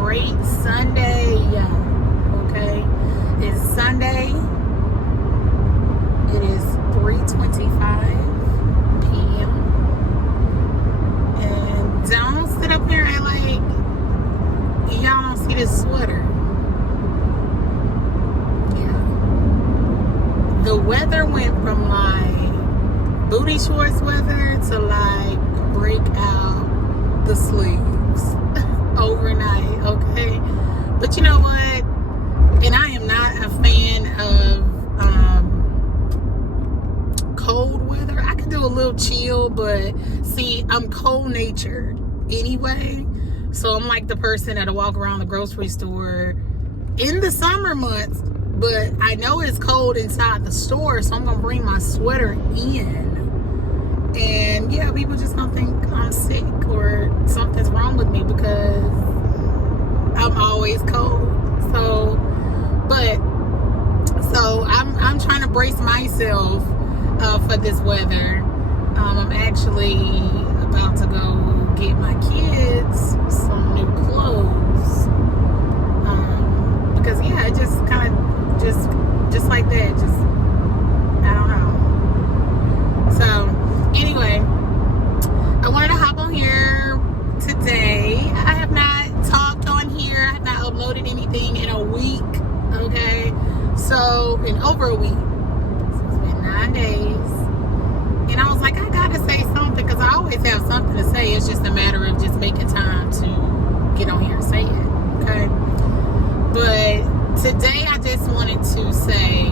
great Sunday. Okay, it's Sunday. It is 3:25 p.m. And don't sit up here and like y'all don't see this sweater. Yeah, the weather went from like booty shorts weather to like break out the sleeves overnight. Okay, but you know what, and I am not a fan of cold weather. I can do a little chill, but see, I'm cold natured anyway, so I'm like the person that'll walk around the grocery store in the summer months, but I know it's cold inside the store, so I'm gonna bring my sweater in. And yeah, people just gonna think I'm sick or something's wrong with me because I'm always cold. So I'm trying to brace myself for this weather. I'm actually about to go get my kids some new clothes. Because yeah, it just kind of just like that. Just I don't know. So anyway, I wanted to hop on here today. I have not talked on here. I have not uploaded anything in a week. Okay, so in over a week. So it's been 9 days, and I was like, I gotta say something because I always have something to say. It's just a matter of just making time to get on here and say it. Okay, but today I just wanted to say,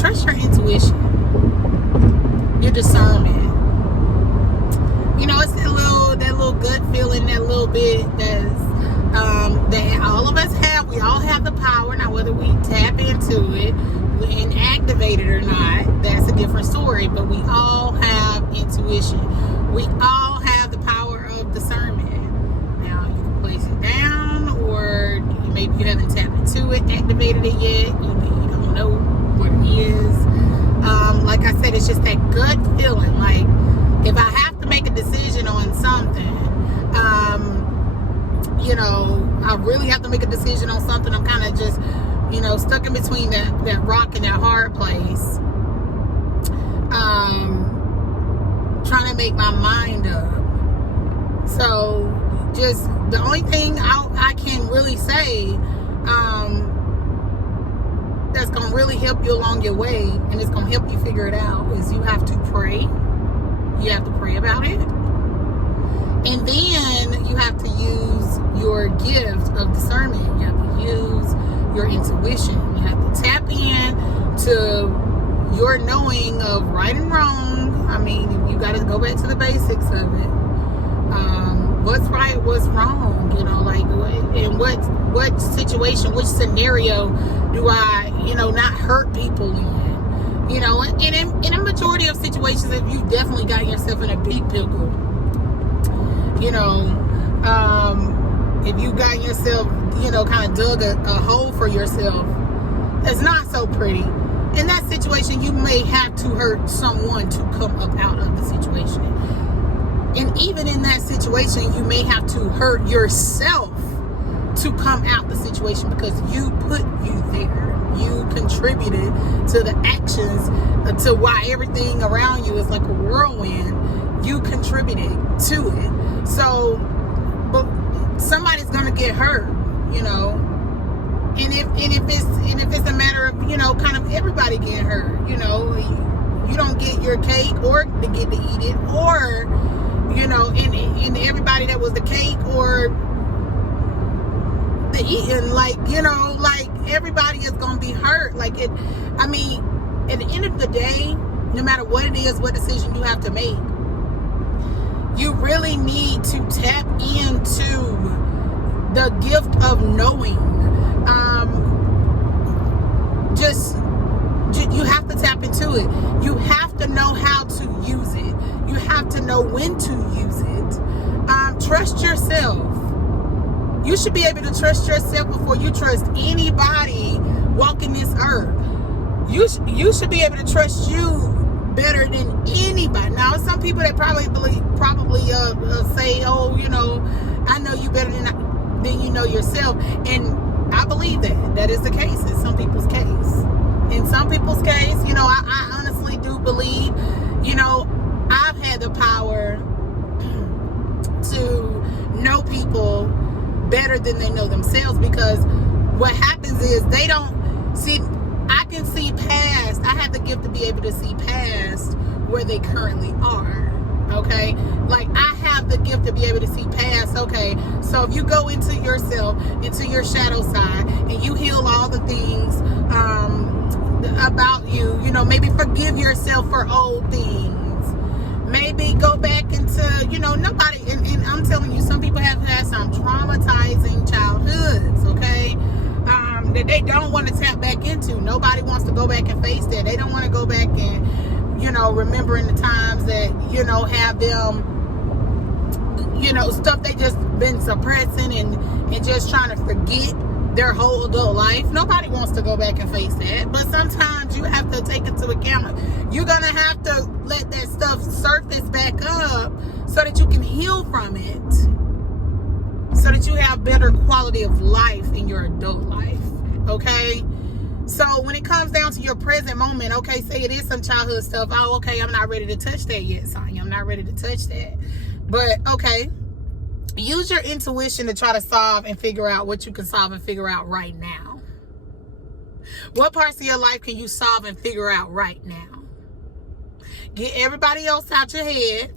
trust your intuition. Your discernment. You know, it's that little gut feeling, that little bit that all of us have. We all have the power. Now, whether we tap into it and activate it or not, that's a different story. But we all have intuition. We all have the power of discernment. Now, you can place it down, or maybe you haven't tapped into it, activated it yet. You don't know what it is. Like I said, it's just that gut feeling. Like, if I have to make a decision on something, I really have to make a decision on something. I'm kind of just, stuck in between that rock and that hard place. Trying to make my mind up. So, just the only thing I can really say, that's going to really help you along your way, and it's going to help you figure it out, is you have to pray. You have to pray about it. And then you have to use your gift of discernment. You have to use your intuition. You have to tap in to your knowing of right and wrong. I mean, you got to go back to the basics of it. What's right, what's wrong, like in what situation, which scenario do I, not hurt people in, and in a majority of situations, if you definitely got yourself in a big pickle, if you got yourself, kind of dug a hole for yourself, that's not so pretty. In that situation, you may have to hurt someone to come up out of the situation. And even in that situation, you may have to hurt yourself to come out the situation because you put you there. You contributed to the actions, to why everything around you is like a whirlwind. You contributed to it. So, but somebody's gonna get hurt, And if it's a matter of, kind of everybody getting hurt, you don't get your cake or to get to eat it, or and everybody that was the cake or the eating, like everybody is gonna be hurt. Like at the end of the day, no matter what it is, what decision you have to make, you really need to tap into the gift of knowing. You have to tap into it. You have to know how to use it. You have to know when to use it. Trust yourself. You should be able to trust yourself before you trust anybody walking this earth. You should be able to trust you better than anybody. Now, some people that probably say, oh, you know, I know you better than you know yourself. And I believe that is the case in some people's case. In some people's case, you know, I honestly do believe, you know, I've had the power to know people better than they know themselves, because what happens is they don't see. I can see past. I have the gift to be able to see past where they currently are. Okay, like I have the gift to be able to see past. Okay, so if you go into yourself, into your shadow side, and you heal all the things about you, you know, maybe forgive yourself for old things. Maybe go back into, you know, nobody, and I'm telling you, some people have had some traumatizing childhoods, okay, that they don't want to tap back into. Nobody wants to go back and face that. They don't want to go back and, you know, remembering the times that, you know, have them, you know, stuff they just been suppressing and just trying to forget their whole adult life. Nobody wants to go back and face that. But sometimes you have to take into account. You're going to have to let that stuff surface back up so that you can heal from it. So that you have better quality of life in your adult life. Okay? So when it comes down to your present moment, okay, say it is some childhood stuff. Oh, okay, I'm not ready to touch that yet, Sonya. I'm not ready to touch that. But, okay. Use your intuition to try to solve and figure out what you can solve and figure out right now. What parts of your life can you solve and figure out right now? Get everybody else out your head,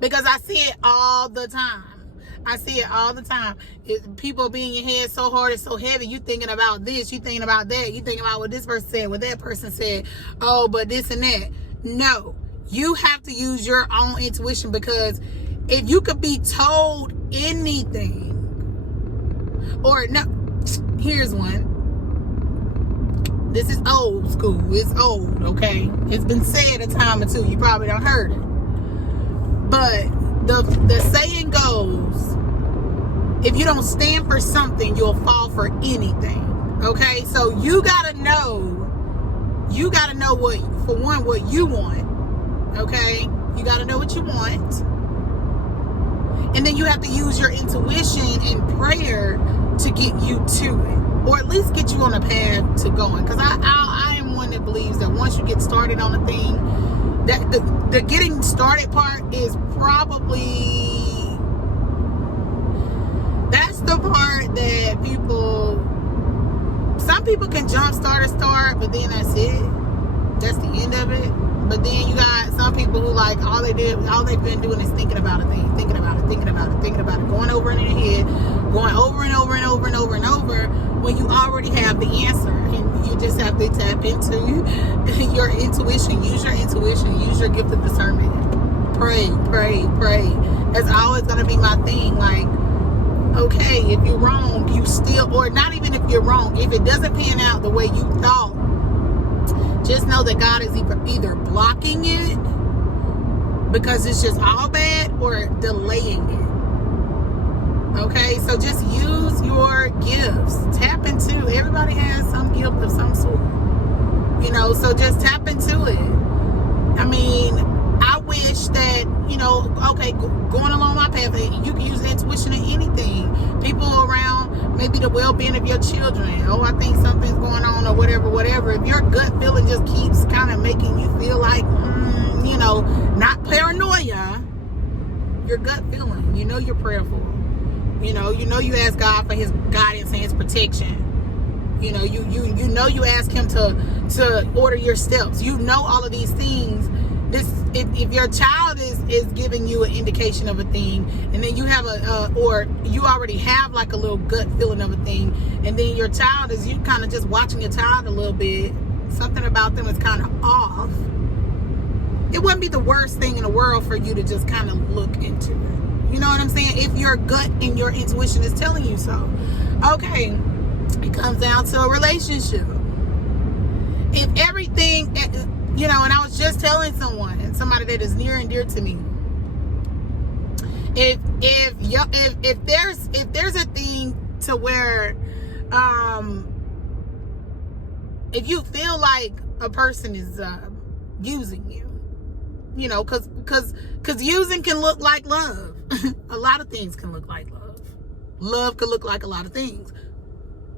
because I see it all the time. I see it all the time. People be in your head so hard, it's so heavy. You thinking about this, you thinking about that, you thinking about what this person said, what that person said. Oh, but this and that. No, you have to use your own intuition, because if you could be told anything, or no, here's one. This is old school. It's old, okay? It's been said a time or two. You probably don't heard it. But the saying goes, if you don't stand for something, you'll fall for anything. Okay? So you gotta know what, for one, what you want. Okay? You gotta know what you want. And then you have to use your intuition and prayer to get you to it, or at least get you on a path to going. Because I am one that believes that once you get started on a thing, that the getting started part is probably, that's the part that some people can jump start, but then that's it. That's the end of it. But then you got some people who, like, all they've been doing is thinking about a thing, thinking about it, going over it in their head, going over and over and over and over and over, when you already have the answer. And you just have to tap into your intuition. Use your intuition. Use your gift of discernment. Pray. That's always going to be my thing. Like, okay, if you're wrong, you still, or not even if you're wrong, if it doesn't pan out the way you thought, just know that God is either blocking it because it's just all bad, or delaying it. Okay, so just use your gifts. Tap into, everybody has some gift of some sort. You know, so just tap into it. I mean, I wish that, you know, okay, going along my path, you can use intuition in anything. People around, maybe the well-being of your children. Oh, I think something's going on, or whatever. If your gut feeling just keeps kind of making you feel like, you know, not paranoia, your gut feeling, you know you're prayerful. You know you ask God for his guidance and his protection. You know, you know you ask him to order your steps. You know all of these things. If your child is giving you an indication of a thing, and then you have or you already have like a little gut feeling of a thing, and then your child is, you kind of just watching your child a little bit, something about them is kind of off, it wouldn't be the worst thing in the world for you to just kind of look into it. You know what I'm saying? If your gut and your intuition is telling you so. Okay, it comes down to a relationship. If everything, you know, and I was just telling somebody that is near and dear to me, if there's a thing to where, if you feel like a person is using you. You know, because using can look like love. A lot of things can look like love. Love could look like a lot of things.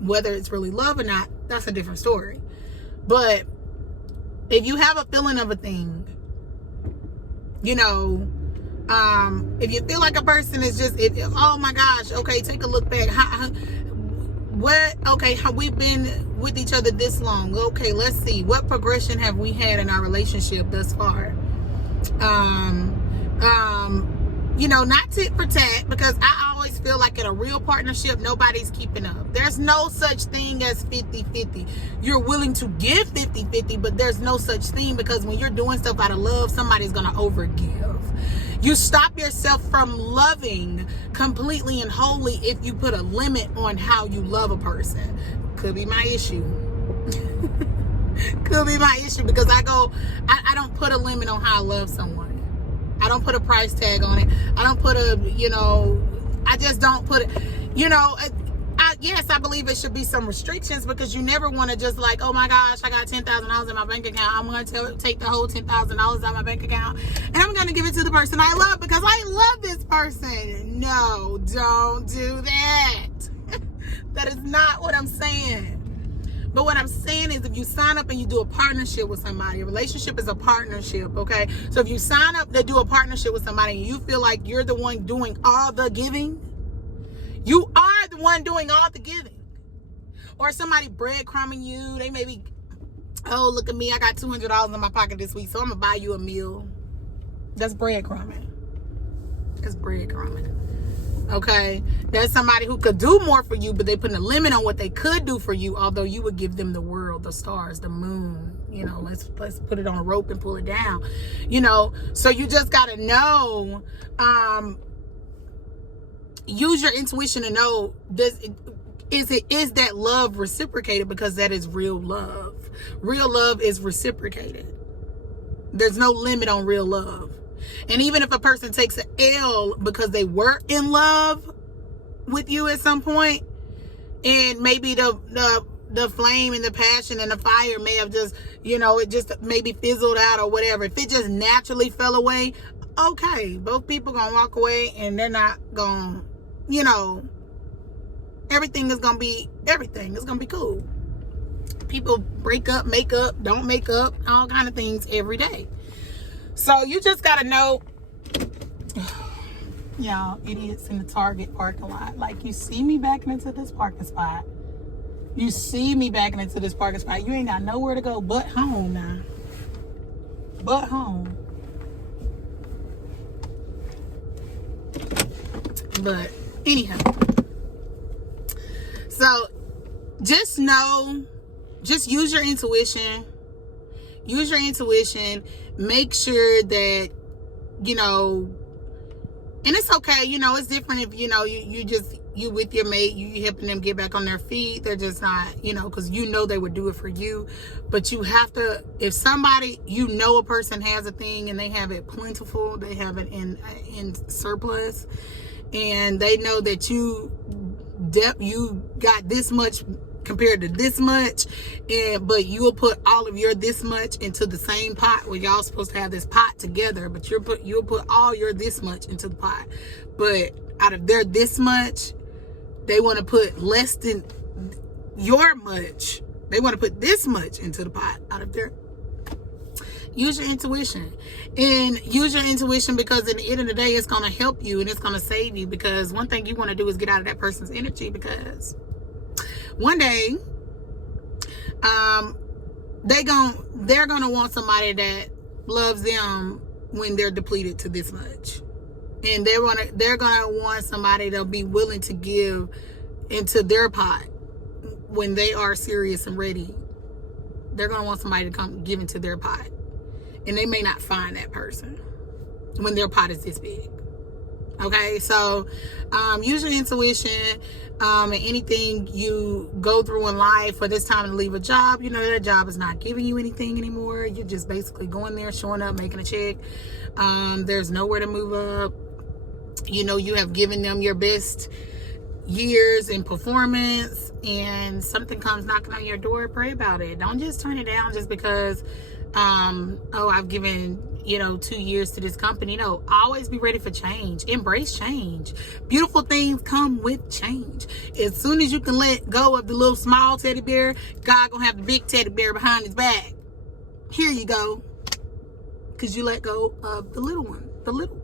Whether it's really love or not, that's a different story. But if you have a feeling of a thing, you know, if you feel like a person is just, oh my gosh, okay, take a look back. How we've been with each other this long. Okay, let's see. What progression have we had in our relationship thus far? You know, not tit for tat, because I always feel like in a real partnership, nobody's keeping up. There's no such thing as 50-50. You're willing to give 50-50, but there's no such thing, because when you're doing stuff out of love, somebody's going to overgive. You stop yourself from loving completely and wholly if you put a limit on how you love a person. Could be my issue. Could be my issue, because I don't put a limit on how I love someone. I don't put a price tag on it. I don't put I just don't put it, yes, I believe it should be some restrictions, because you never want to just like, oh my gosh, I got $10,000 in my bank account. I'm going to take the whole $10,000 out of my bank account and I'm going to give it to the person I love because I love this person. No, don't do that. That is not what I'm saying. But what I'm saying is, if you sign up and you do a partnership with somebody, a relationship is a partnership, okay? So if you sign up to do a partnership with somebody and you feel like you're the one doing all the giving, you are the one doing all the giving. Or somebody breadcrumbing you. They may be, oh, look at me, I got $200 in my pocket this week, so I'm going to buy you a meal. That's breadcrumbing. That's breadcrumbing. Okay, that's somebody who could do more for you, but they putting a limit on what they could do for you, although you would give them the world, the stars, the moon. You know, let's put it on a rope and pull it down. You know, so you just got to know, use your intuition to know, is that love reciprocated? Because that is real love. Real love is reciprocated. There's no limit on real love. And even if a person takes an L because they were in love with you at some point, and maybe the flame and the passion and the fire may have just, it just maybe fizzled out or whatever. If it just naturally fell away, okay, both people gonna walk away and they're not gonna, everything is gonna be cool. People break up, make up, don't make up, all kind of things every day. So you just got to know, y'all idiots in the Target parking lot. Like, you see me backing into this parking spot. You ain't got nowhere to go but home now. But home. But anyhow. So just know, just use your intuition. Use your intuition. Make sure that, and it's okay, it's different if, you with your mate, you helping them get back on their feet. They're just not, because they would do it for you. But you have to, if somebody, a person has a thing and they have it plentiful, they have it in surplus, and they know that you got this much compared to this much, but you will put all of your this much into the same pot, where y'all supposed to have this pot together, but you'll put all your this much into the pot. But out of their this much, they want to put less than your much. They want to put this much into the pot out of their. Use your intuition, and use your intuition, because at the end of the day, it's going to help you and it's going to save you. Because one thing you want to do is get out of that person's energy, because one day, they're gonna want somebody that loves them when they're depleted to this much, and they're gonna want somebody to be willing to give into their pot when they are serious and ready. They're gonna want somebody to come give into their pot, and they may not find that person when their pot is this big. Okay, so use your intuition. And anything you go through in life, for this time to leave a job, that job is not giving you anything anymore. You're just basically going there, showing up, making a check. There's nowhere to move up. You have given them your best years in performance, and something comes knocking on your door. Pray about it. Don't just turn it down just because oh, I've given 2 years to this company. No, always be ready for change. Embrace change. Beautiful things come with change. As soon as you can let go of the little small teddy bear, God gonna have the big teddy bear behind his back. Here you go. Because you let go of the little one. The little.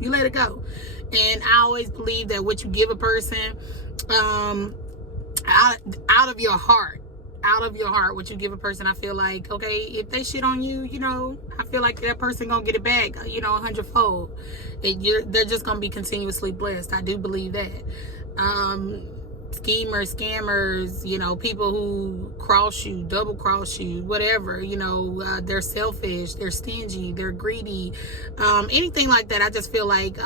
You let it go. And I always believe that what you give a person, out of your heart, what you give a person, I feel like, okay, if they shit on you, I feel like that person gonna get it back, 100-fold. They're just gonna be continuously blessed. I do believe that. Schemers, scammers, people who cross you, double cross you, whatever, they're selfish, they're stingy, they're greedy, anything like that. I just feel like,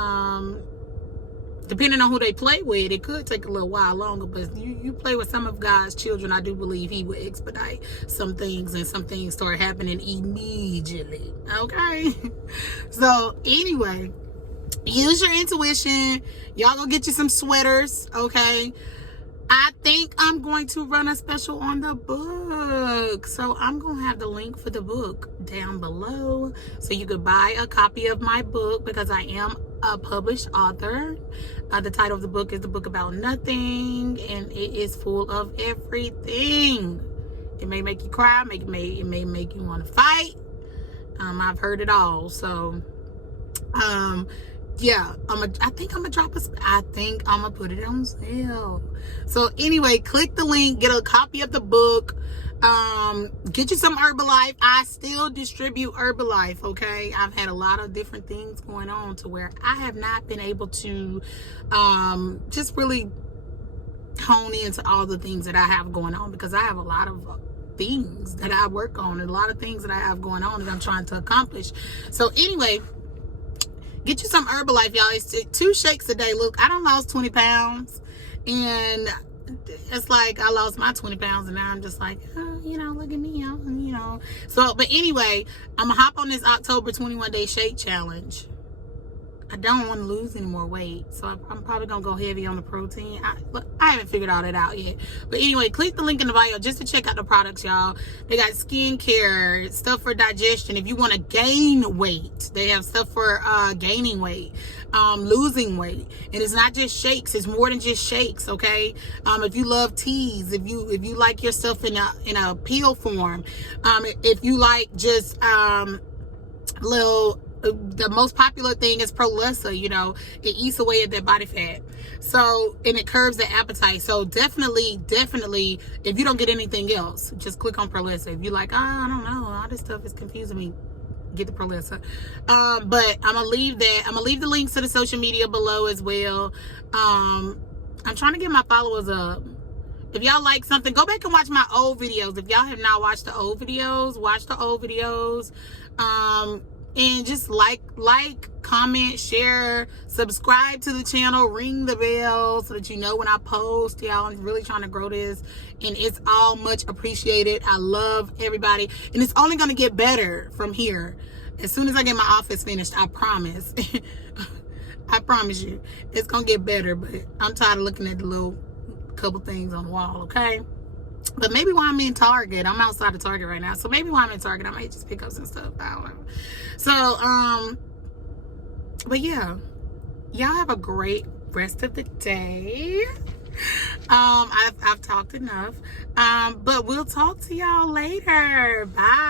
depending on who they play with, it could take a little while longer, but you play with some of God's children, I do believe he would expedite some things, and some things start happening immediately. Okay. So anyway, use your intuition. Y'all gonna get you some sweaters. Okay. I think I'm going to run a special on the book. So I'm going to have the link for the book down below, so you could buy a copy of my book, because I am a published author. The title of the book is The Book About Nothing, and it is full of everything. It may make you cry, it may make you want to fight. I've heard it all. So yeah, I think I'm gonna put it on sale. So anyway, click the link, get a copy of the book, get you some Herbalife. I still distribute Herbalife. Okay, I've had a lot of different things going on to where I have not been able to just really hone into all the things that I have going on, because I have a lot of things that I work on and a lot of things that I have going on that I'm trying to accomplish. So anyway, get you some Herbalife, y'all. It's 2 shakes a day. Look, I done lost 20 pounds. And it's like I lost my 20 pounds. And now I'm just like, look at me. So, but anyway, I'm going to hop on this October 21-day shake challenge. I don't want to lose any more weight. So I'm probably going to go heavy on the protein. I haven't figured all that out yet. But anyway, click the link in the bio just to check out the products, y'all. They got skincare, stuff for digestion. If you want to gain weight, they have stuff for gaining weight, losing weight. And it's not just shakes. It's more than just shakes, okay? If you love teas, if you like your stuff in a pill form, if you like just the most popular thing is Prolessa. It eats away at that body fat, so, and it curbs the appetite. So definitely, if you don't get anything else, just click on Prolessa. If you like, I don't know, all this stuff is confusing me, get the Prolessa. But I'm gonna leave the links to the social media below as well. I'm trying to get my followers up. If y'all like something, go back and watch my old videos. If y'all have not watched the old videos, watch the old videos. And just like, comment, share, subscribe to the channel, ring the bell so that you know when I post. Y'all, I'm really trying to grow this, and it's all much appreciated. I love everybody, and it's only going to get better from here. As soon as I get my office finished, I promise. I promise you, it's going to get better, but I'm tired of looking at the little couple things on the wall, okay? But maybe while I'm in Target, I'm outside of Target right now, so maybe while I'm in Target, I might just pick up some stuff. I don't know. So, but yeah, y'all have a great rest of the day. I've talked enough. But we'll talk to y'all later. Bye.